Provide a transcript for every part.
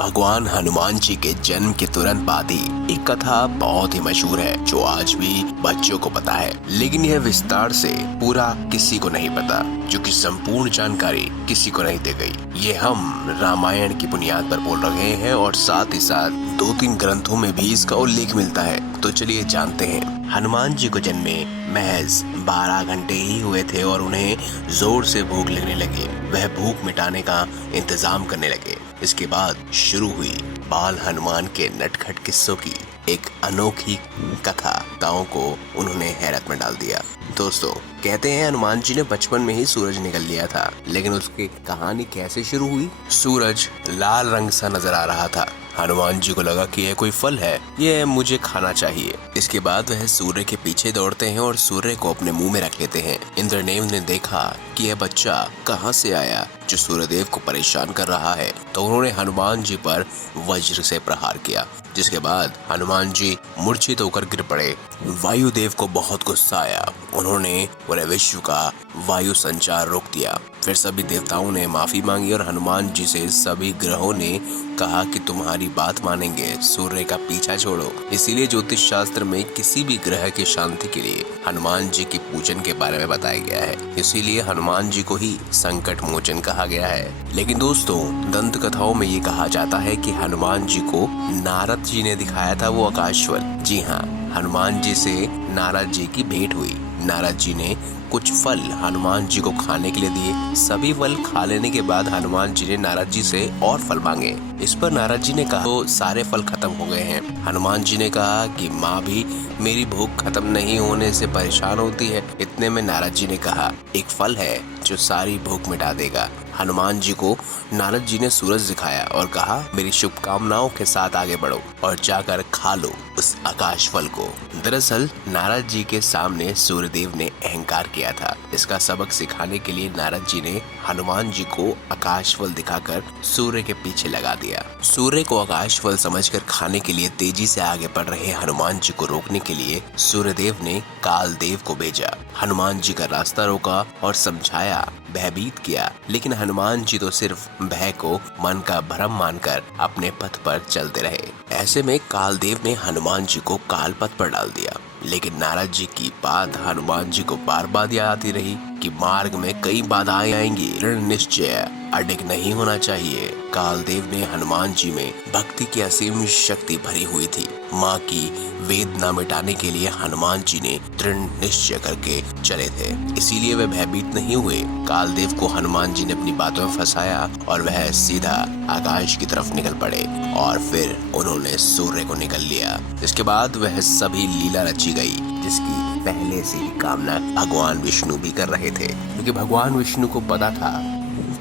भगवान हनुमान जी के जन्म के तुरंत बाद ही एक कथा बहुत ही मशहूर है जो आज भी बच्चों को पता है, लेकिन यह विस्तार से पूरा किसी को नहीं पता, जो कि संपूर्ण जानकारी किसी को नहीं दी गई। ये हम रामायण की बुनियाद पर बोल रहे हैं और साथ ही साथ 2-3 ग्रंथों में भी इसका उल्लेख मिलता है। तो चलिए जानते हैं। हनुमान जी को जन्मे महज 12 घंटे ही हुए थे और उन्हें जोर से भूख लगने लगी। वह भूख मिटाने का इंतजाम करने लगे। इसके बाद शुरू हुई बाल हनुमान के नटखट किस्सों की एक अनोखी कथा। ताओं को उन्होंने हैरत में डाल दिया। दोस्तों, कहते हैं हनुमान जी ने बचपन में ही सूरज निकल लिया था, लेकिन उसकी कहानी कैसे शुरू हुई? सूरज लाल रंग सा नजर आ रहा था। हनुमान जी को लगा कि यह कोई फल है, यह मुझे खाना चाहिए। इसके बाद वह सूर्य के पीछे दौड़ते हैं और सूर्य को अपने मुंह में रख लेते हैं। इंद्रदेव ने देखा कि यह बच्चा कहां से आया जो सूर्यदेव को परेशान कर रहा है, तो उन्होंने हनुमान जी पर वज्र से प्रहार किया, जिसके बाद हनुमान जी मूर्छित होकर गिर पड़े। वायुदेव को बहुत गुस्सा आया। उन्होंने पूरे विश्व का वायु संचार रोक दिया। फिर सभी देवताओं ने माफी मांगी और हनुमान जी से सभी ग्रहों ने कहा कि तुम्हारी बात मानेंगे, सूर्य का पीछा छोड़ो। इसीलिए ज्योतिष शास्त्र में किसी भी ग्रह की शांति के लिए हनुमान जी की पूजन के बारे में बताया गया है। इसीलिए हनुमान जी को ही संकट मोचन कहा गया है। लेकिन दोस्तों, दंत कथाओं में ये कहा जाता है कि हनुमान जी को नारद जी ने दिखाया था वो आकाशवल। जी हाँ, हनुमान जी से नारद जी की भेंट हुई। नारद जी ने कुछ फल हनुमान जी को खाने के लिए दिए। सभी फल खा लेने के बाद हनुमान जी ने नारद जी से और फल मांगे। इस पर नारद जी ने कहा तो सारे फल खत्म हो गए हैं। हनुमान जी ने कहा कि माँ भी मेरी भूख खत्म नहीं होने से परेशान होती है। इतने में नारद जी ने कहा एक फल है जो सारी भूख मिटा देगा। हनुमान जी को नारद जी ने सूरज दिखाया और कहा मेरी शुभकामनाओं के साथ आगे बढ़ो और जाकर खा लो उस आकाश फल को। दरअसल नारद जी के सामने सूर्यदेव ने अहंकार किया था। इसका सबक सिखाने के लिए नारद जी ने हनुमान जी को आकाश फल दिखाकर सूर्य के पीछे लगा दिया। सूर्य को आकाश फल समझकर खाने के लिए तेजी से आगे बढ़ रहे हनुमान जी को रोकने के लिए सूर्यदेव ने कालदेव को भेजा। हनुमान जी का रास्ता रोका और समझाया, भयभीत किया, लेकिन हनुमान जी तो सिर्फ भय को मन का भ्रम मानकर अपने पथ पर चलते रहे। ऐसे में कालदेव ने हनुमान जी को काल पथ पर डाल दिया। लेकिन नारद जी की बात हनुमान जी को बार बार याद आती रही कि मार्ग में कई बाधाएं आएंगी, दृढ़ निश्चय अडिग नहीं होना चाहिए। कालदेव ने हनुमान जी में भक्ति की असीम शक्ति भरी हुई थी। माँ की वेदना मिटाने के लिए हनुमान जी ने दृढ़ निश्चय करके चले थे, इसीलिए वे भयभीत नहीं हुए। कालदेव को हनुमान जी ने अपनी बातों में फंसाया और वह सीधा आकाश की तरफ निकल पड़े और फिर उन्होंने सूर्य को निकल लिया। इसके बाद वह सभी लीला रची गई, जिसकी पहले से ही कामना भगवान विष्णु भी कर रहे थे, क्योंकि भगवान विष्णु को पता था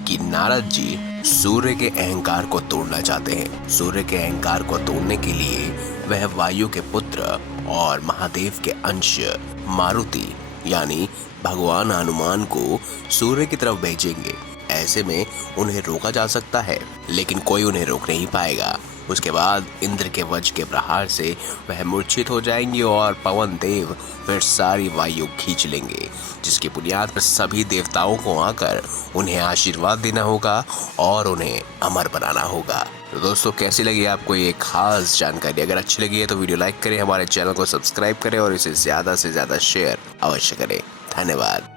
कि नारद जी सूर्य के अहंकार को तोड़ना चाहते हैं। सूर्य के अहंकार को तोड़ने के लिए वह वायु के पुत्र और महादेव के अंश मारुति यानी भगवान हनुमान को सूर्य की तरफ भेजेंगे। ऐसे में उन्हें रोका जा सकता है, लेकिन कोई उन्हें रोक नहीं पाएगा। उसके बाद इंद्र के वज्र के प्रहार से वह मूर्छित हो जाएंगे और पवन देव फिर सारी वायु खींच लेंगे, जिसकी बुनियाद पर सभी देवताओं को आकर उन्हें आशीर्वाद देना होगा और उन्हें अमर बनाना होगा। तो दोस्तों, कैसी लगी आपको ये खास जानकारी? अगर अच्छी लगी है तो वीडियो लाइक करें, हमारे चैनल को सब्सक्राइब करें और इसे ज़्यादा से ज़्यादा शेयर अवश्य करें। धन्यवाद।